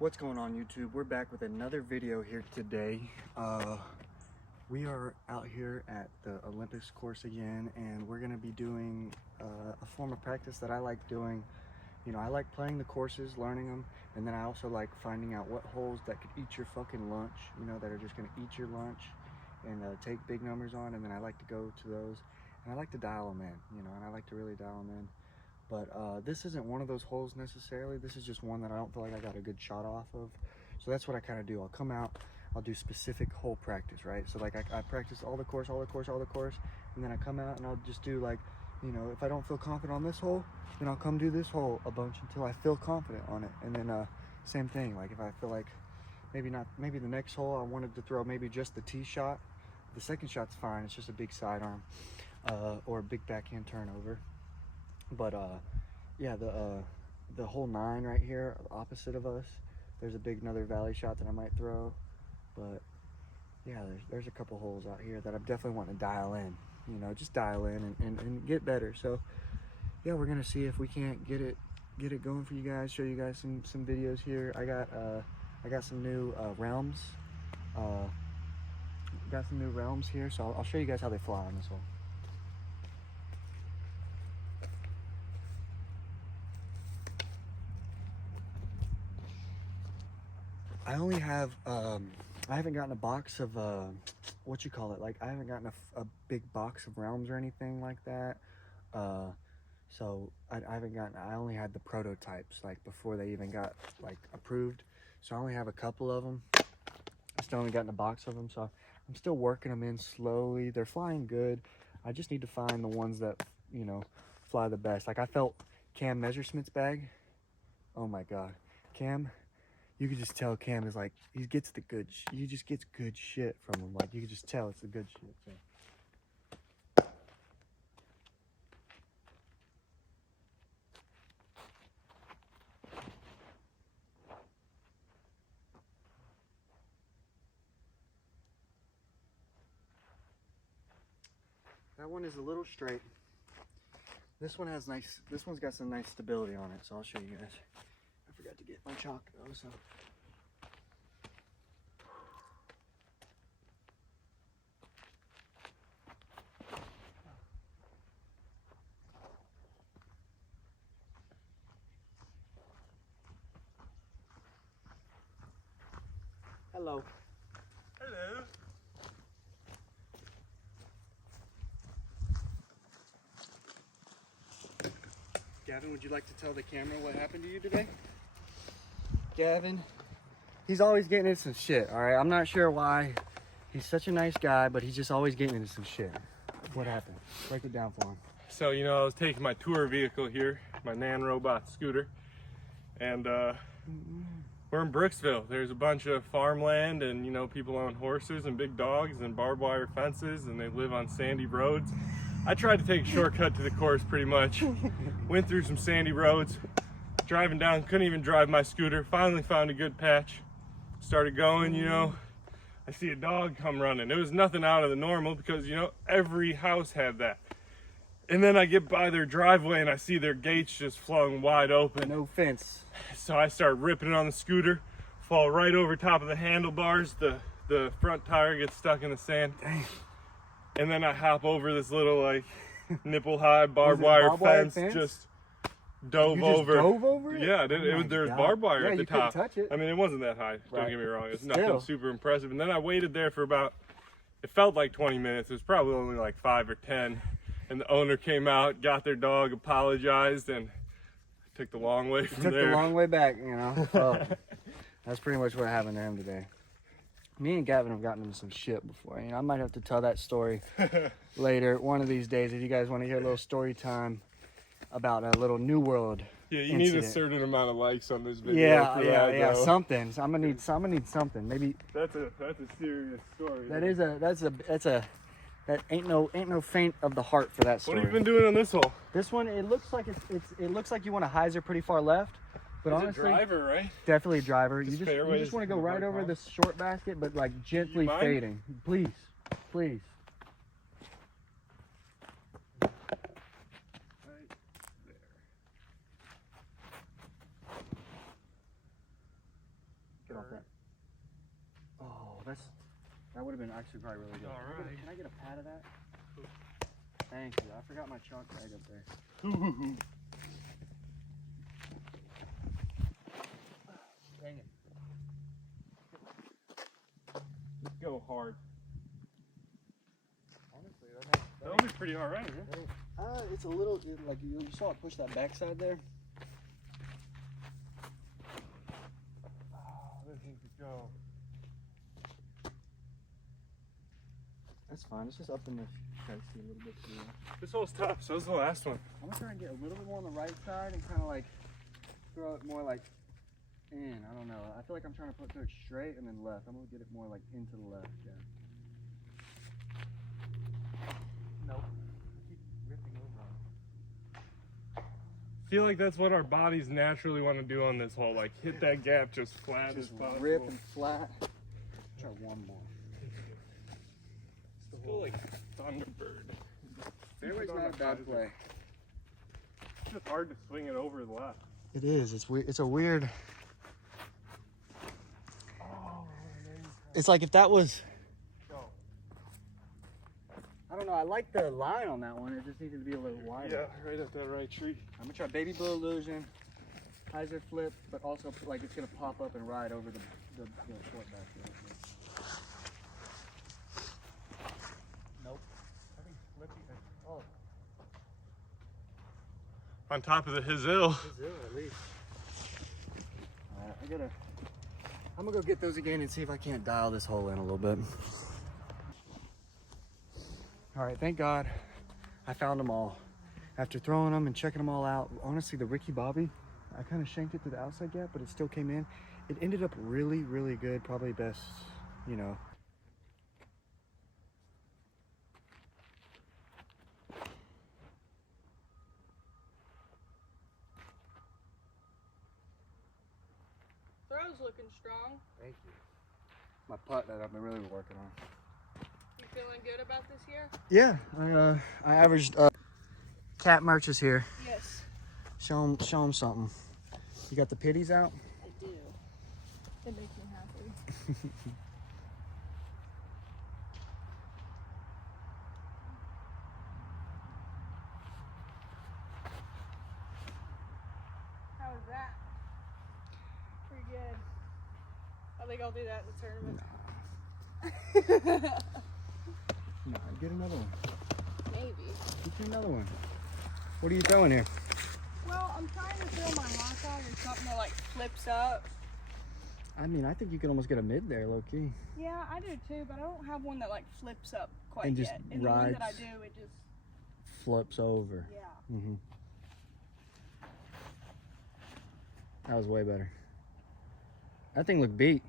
What's going on, YouTube? We're back with another video here today. We are out here at the Olympics course again, and we're going to be doing a form of practice that I like doing. You know, I like playing the courses, learning them, and then I also like finding out what holes that could eat your fucking lunch, you know, that are just going to eat your lunch and take big numbers on, and then I like to go to those, and I like to dial them in, you know, and I like to really dial them in. But this isn't one of those holes necessarily. This is just one that I don't feel like I got a good shot off of. So that's what I kind of do. I'll come out, I'll do specific hole practice, right? So like I practice all the course, and then I come out and I'll just do like, you know, if I don't feel confident on this hole, then I'll come do this hole a bunch until I feel confident on it. And then same thing, like if I feel like maybe the next hole I wanted to throw maybe just the tee shot, the second shot's fine, it's just a big sidearm or a big backhand turnover. But yeah, the hole 9 right here, opposite of us, there's a big another valley shot that I might throw. But yeah, there's a couple holes out here that I definitely want to dial in, you know, just dial in and get better. So yeah, we're gonna see if we can't get it going for you guys, show you guys some videos here. I got some new realms, here, so I'll show you guys how they fly on this hole. I only have, I haven't gotten a box of, what you call it, like I haven't gotten a big box of realms or anything like that. So I only had the prototypes, like before they even got like approved. So I only have a couple of them. I still haven't gotten a box of them, so I'm still working them in slowly. They're flying good. I just need to find the ones that, you know, fly the best. Like I felt Cam Messersmith's bag. Oh my God, Cam. You could just tell Cam is like, he gets the good, he just gets good shit from him. Like, you could just tell it's the good shit. So. That one is a little straight. This one's got some nice stability on it, so I'll show you guys. I forgot to get my chalk though, so. Hello. Hello. Gavin, would you like to tell the camera what happened to you today? Gavin, he's always getting into some shit, all right? I'm not sure why. He's such a nice guy, but he's just always getting into some shit. What happened? Break it down for him. So, you know, I was taking my tour vehicle here, my Nan Robot scooter, and we're in Brooksville. There's a bunch of farmland and, you know, people own horses and big dogs and barbed wire fences, and they live on sandy roads. I tried to take a shortcut to the course pretty much. Went through some sandy roads, driving down, couldn't even drive my scooter. Finally found a good patch. Started going, you know, I see a dog come running. It was nothing out of the normal because, you know, every house had that. And then I get by their driveway and I see their gates just flung wide open. No fence. So I start ripping on the scooter, fall right over top of the handlebars. The front tire gets stuck in the sand. Dang. And then I hop over this little like nipple high barbed wire fence, just dove over. Dove over it? Yeah, Oh there was God. barbed wire Yeah, at the you couldn't top. touch it. I mean, it wasn't that high. Don't Right. get me wrong. It's Still. nothing super impressive. And then I waited there for about, it felt like 20 minutes. It was probably only like 5 or 10. And the owner came out, got their dog, apologized, and took the long way from Took there. the long way back, you know. So, that's pretty much what happened to him today. Me and Gavin have gotten into some shit before. You know, I might have to tell that story later, one of these days, if you guys want to hear a little story time about a little New World. Yeah, you incident. need a certain amount of likes on this video. Yeah, something. So I'm gonna need something. Maybe That's a serious story. that ain't no faint of the heart for that What story. have you been doing on this hole? This one, it looks like it looks like you want to hyzer pretty far left, but It's honestly, a driver, right? definitely a driver. This You fairway just is want to go right over hard. this short basket, but like gently mind? fading. Please. Right there. That would have been actually probably really good. All right. Can I get a pat of that? Thank you. I forgot my chalk bag up there. Dang it. Let's go hard. Honestly, That'll be pretty all right, huh? it's a little, like you saw it push that backside there. Oh, this needs to go. That's fine. It's just up in the chassis a little bit too. This hole's tough, so is the last one. I'm gonna try and get a little bit more on the right side and kind of like throw it more like in. I don't know. I feel like I'm trying to put it straight and then left. I'm gonna get it more like into the left. Yeah. Nope. I keep ripping over on I feel like that's what our bodies naturally want to do on this hole, like hit that gap just flat it. Just as possible. rip and flat. Try one more. It's the whole like Thunderbird. Fairway's not a bad play. It's just hard to swing it over the left. It is. It's weird. It's a weird. It's like if that was. I don't know. I like the line on that one. It just needed to be a little wider. Yeah, right at that right tree. I'm gonna try Baby Blue Illusion, hyzer flip, but also like it's gonna pop up and ride over the short back there. Nope. I think flippy. Oh, On top of the Hill. at least. Alright, I'm gonna go get those again and see if I can't dial this hole in a little bit. Alright, thank God I found them all. After throwing them and checking them all out, honestly, the Ricky Bobby, I kind of shanked it to the outside gap, but it still came in. It ended up really, really good. Probably best, you know. Throw's looking strong. Thank you. My putt that I've been really working on. You feeling good about this year? Yeah, I averaged. Cat Merch is here. Yes, Show him something. You got the pitties out? I do. They make me happy. How was that? Pretty good. I think I'll do that in the tournament. No, get another one. Maybe. Get you another one. What are you throwing here? Well, I'm trying to throw my hot dog or something that like flips up. I mean, I think you could almost get a mid there, low key. Yeah, I do too, but I don't have one that like flips up quite And just yet. And the one that I rides. do, it just, Flips over. yeah. Mm-hmm. That was way better. That thing looked beat.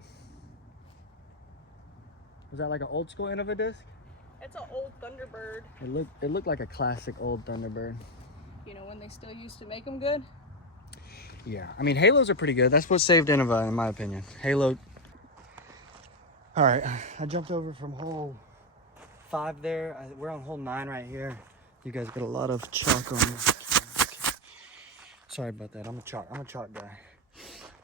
Was that like an old school end of a disc? It's an old Thunderbird. It looked like a classic old Thunderbird. You know, when they still used to make them good. Yeah, I mean, Halos are pretty good. That's what saved Innova, in my opinion. Halo. All right, I jumped over from hole 5 there. We're on hole 9 right here. You guys got a lot of chalk on this. Sorry about that. I'm a chalk guy.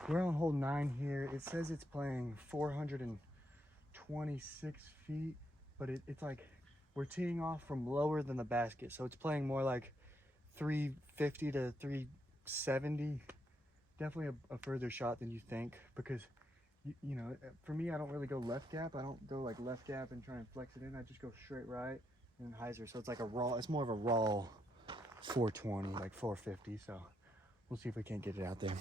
We're on hole 9 here. It says it's playing 426 feet, but it's like we're teeing off from lower than the basket, so it's playing more like 350 to 370. Definitely a further shot than you think, because you know, for me, I don't really go left gap. I don't go like left gap and try and flex it in. I just go straight right and hyzer. So it's like a raw. It's more of a raw 420, like 450. So we'll see if we can't get it out there.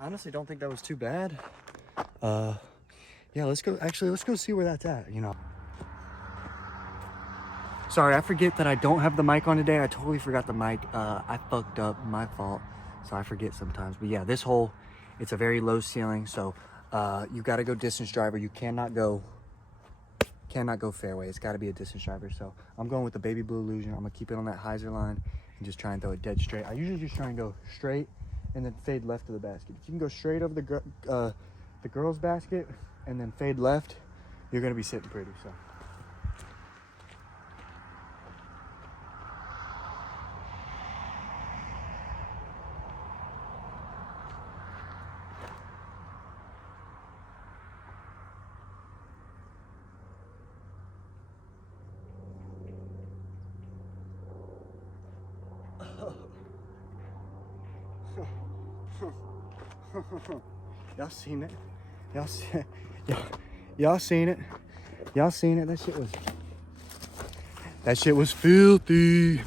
Honestly, don't think that was too bad. Yeah, let's go see where that's at, you know. Sorry, I forget that I don't have the mic on today. I totally forgot the mic. I fucked up, my fault. So I forget sometimes. But yeah, this hole, it's a very low ceiling. So you gotta go distance driver. You cannot go cannot go fairway. It's got to be a distance driver. So I'm going with the Baby Blue Illusion. I'm gonna keep it on that hyzer line and just try and throw it dead straight. I usually just try and go straight and then fade left to the basket. If you can go straight over the girls' basket and then fade left, you're gonna be sitting pretty. So. Y'all seen it? Y'all seen it? Y'all seen it? That shit was filthy.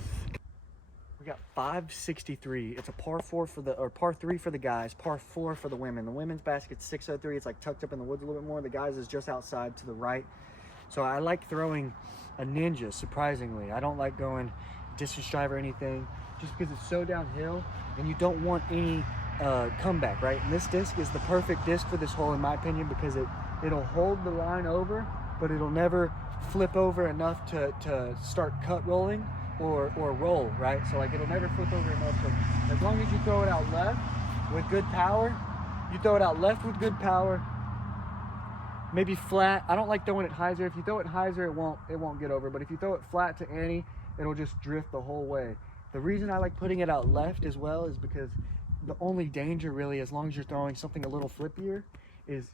We got 563. It's a par 4 for the, or par 3 for the guys, par 4 for the women. The women's basket's 603. It's like tucked up in the woods a little bit more. The guys is just outside to the right. So I like throwing a Ninja, surprisingly. I don't like going distance drive or anything, just because it's so downhill and you don't want any comeback, right? And this disc is the perfect disc for this hole, in my opinion, because it'll hold the line over, but it'll never flip over enough to start cut rolling or roll, right? So like it'll never flip over enough. So as long as you throw it out left with good power, maybe flat. I don't like throwing it hyzer. If you throw it hyzer, it won't get over. But if you throw it flat to Annie, it'll just drift the whole way. The reason I like putting it out left as well is because the only danger really, as long as you're throwing something a little flippier, is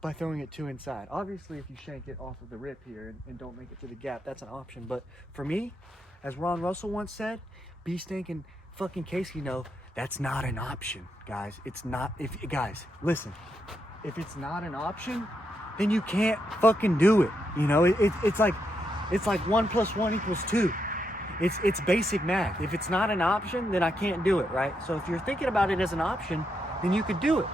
by throwing it too inside. Obviously, if you shank it off of the rip here and don't make it to the gap, that's an option. But for me, as Ron Russell once said, B Stink and fucking Casey know, that's not an option, guys. It's not. Guys, listen, if it's not an option, then you can't fucking do it. You know, it's like 1 + 1 = 2. It's basic math. If it's not an option, then I can't do it, right? So if you're thinking about it as an option, then you could do it.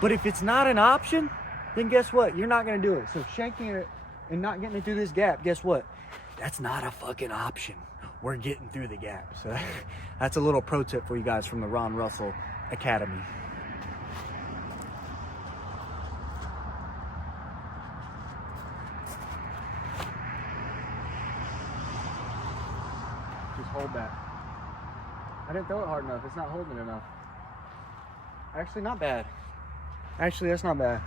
But if it's not an option, then guess what? You're not gonna do it. So shanking it and not getting it through this gap, guess what? That's not a fucking option. We're getting through the gap. So that's a little pro tip for you guys from the Ron Russell Academy. Just hold that. I didn't throw it hard enough. It's not holding enough. Actually, not bad. Actually, that's not bad.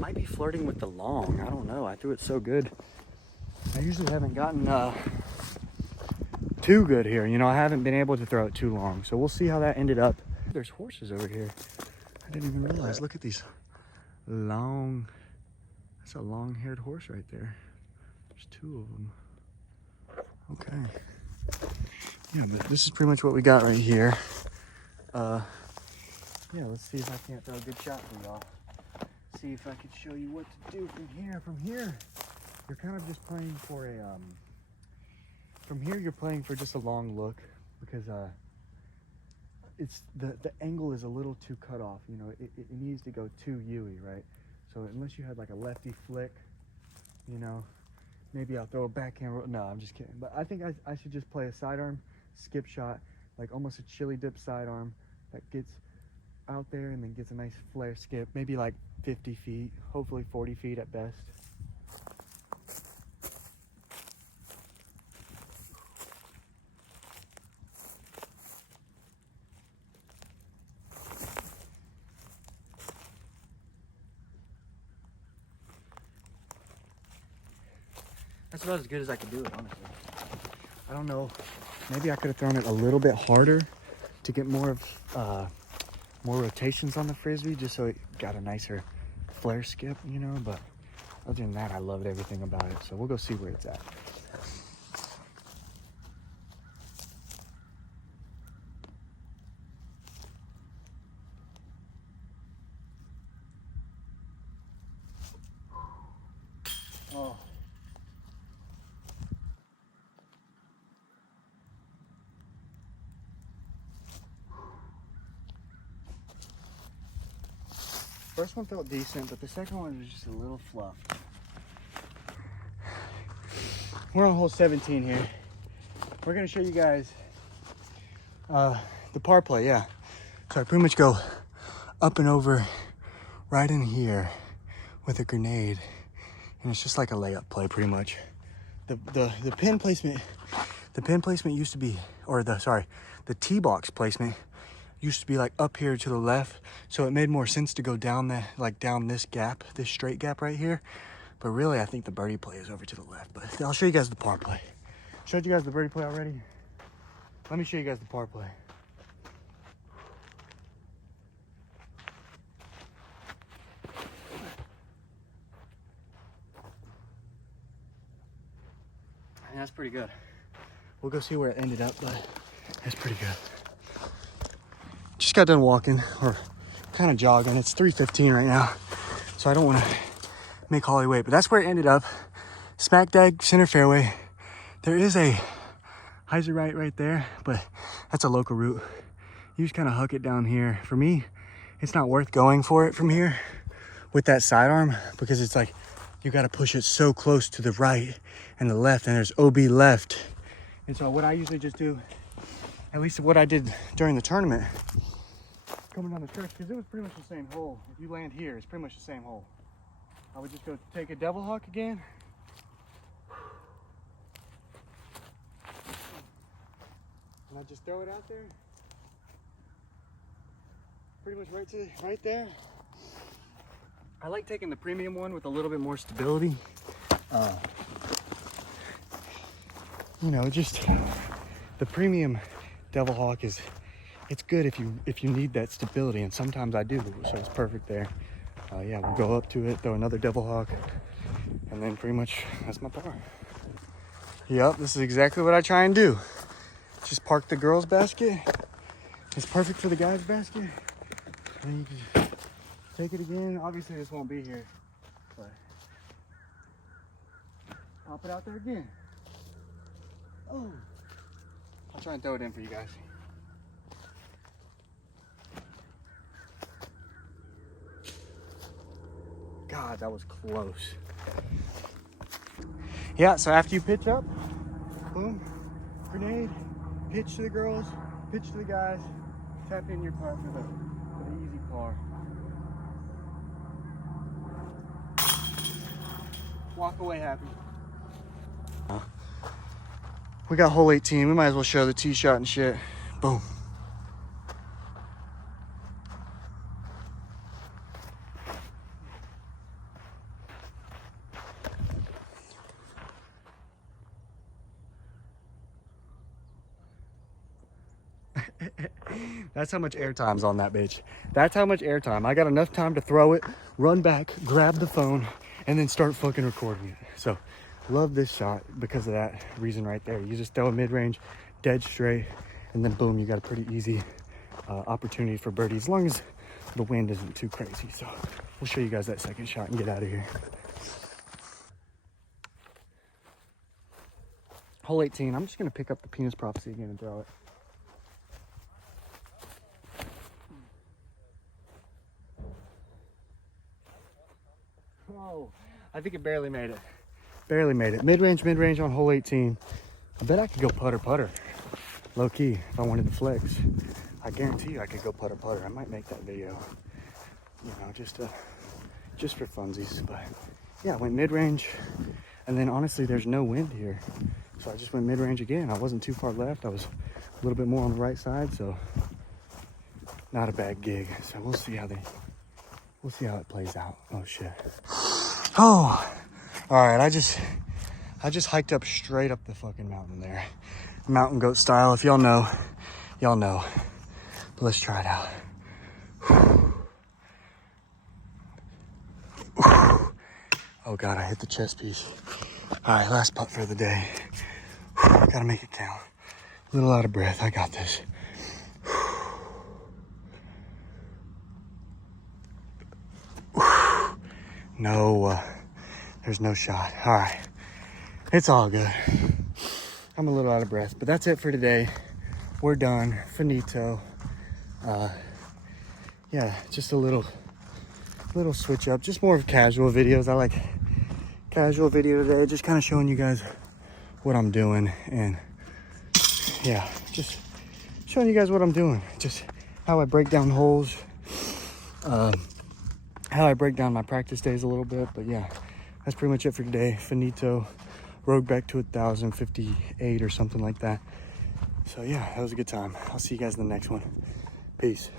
Might be flirting with the long. I don't know. I threw it so good. I usually haven't gotten too good here. You know, I haven't been able to throw it too long. So we'll see how that ended up. There's horses over here. I didn't even realize. Look at these long. That's a long-haired horse right there. There's 2 of them. Okay. Yeah, but this is pretty much what we got right here. Yeah, let's see if I can't throw a good shot for y'all. See if I can show you what to do from here. From here, you're kind of just playing for a from here you're playing for just a long look, because it's the angle is a little too cut off. You know, it needs to go too U-y, right? So unless you had like a lefty flick, you know, maybe I'll throw a backhand. No, I'm just kidding. But I think I should just play a sidearm skip shot, like almost a chili dip sidearm that gets out there and then gets a nice flare skip, maybe like 50 feet, hopefully 40 feet at best. That's about as good as I could do it, honestly. I don't know, maybe I could have thrown it a little bit harder to get more rotations on the Frisbee, just so it got a nicer flare skip, you know. But other than that, I loved everything about it. So we'll go see where it's at. Oh. First one felt decent, but the second one was just a little fluff. We're on hole 17 here. We're gonna show you guys the par play, yeah. So I pretty much go up and over right in here with a grenade. And it's just like a layup play pretty much. The pin placement used to be, or the tee box placement used to be like up here to the left. So it made more sense to go down that, like down this gap, this straight gap right here. But really I think the birdie play is over to the left. But I'll show you guys the par play. Showed you guys the birdie play already. Let me show you guys the par play. And that's pretty good. We'll go see where it ended up, but that's pretty good. Just got done walking, or kind of jogging. It's 3:15 right now, so I don't want to make Holly wait, but that's where it ended up. Smack dab center fairway. There is a hyzer right there, but that's a local route. You just kind of huck it down here. For me, it's not worth going for it from here with that sidearm, because it's like you got to push it so close to the right and the left, and there's OB left. And so what I usually just do, at least what I did during the tournament, coming down the stretch, because it was pretty much the same hole. If you land here, it's pretty much the same hole. I would just go take a devil hawk again. And I just throw it out there. Pretty much right there. I like taking the premium one with a little bit more stability. You know, just the premium devil hawk it's good if you need that stability, and sometimes I do, so it's perfect there. Yeah, we'll go up to it, throw another devil hawk, and then pretty much that's my par. Yep, this is exactly what I try and do. Just park the girls' basket. It's perfect for the guys' basket. And you can take it again. Obviously this won't be here, but pop it out there again. Oh, I'll try and throw it in for you guys. God, that was close. Yeah, so after you pitch up, boom, grenade, pitch to the girls, pitch to the guys, tap in your putt for the easy par. Walk away happy. We got hole 18. We might as well show the tee shot and shit. Boom. That's how much airtime's on that bitch. That's how much airtime. I got enough time to throw it, run back, grab the phone, and then start fucking recording it. So, love this shot because of that reason right there. You just throw a mid-range, dead straight, and then boom, you got a pretty easy opportunity for birdie, as long as the wind isn't too crazy. So, we'll show you guys that second shot and get out of here. Hole 18, I'm just gonna pick up the penis prophecy again and throw it. Oh, I think it barely made it. Barely made it. Mid-range on hole 18. I bet I could go putter. Low key, if I wanted to flex. I guarantee you I could go putter. I might make that video, you know, just for funsies. But yeah, I went mid-range, and then honestly, there's no wind here. So I just went mid-range again. I wasn't too far left. I was a little bit more on the right side, so not a bad gig. So we'll see how it plays out. Oh shit. Oh, all right. I just hiked up straight up the fucking mountain there, mountain goat style. If y'all know, y'all know. But let's try it out. Oh God, I hit the chest piece. All right, last putt for the day. Gotta make it count. A little out of breath. I got this. No, there's no shot. All right, it's all good. I'm a little out of breath, but that's it for today. We're done. Finito. Yeah, just a little little switch up, just more of casual videos. I like casual video today, just kind of showing you guys what I'm doing, and yeah, just showing you guys what I'm doing, just how I break down holes, how I break down my practice days a little bit. But yeah, that's pretty much it for today. Finito. Rogue back to 1,058 or something like that. So yeah, that was a good time. I'll see you guys in the next one. Peace.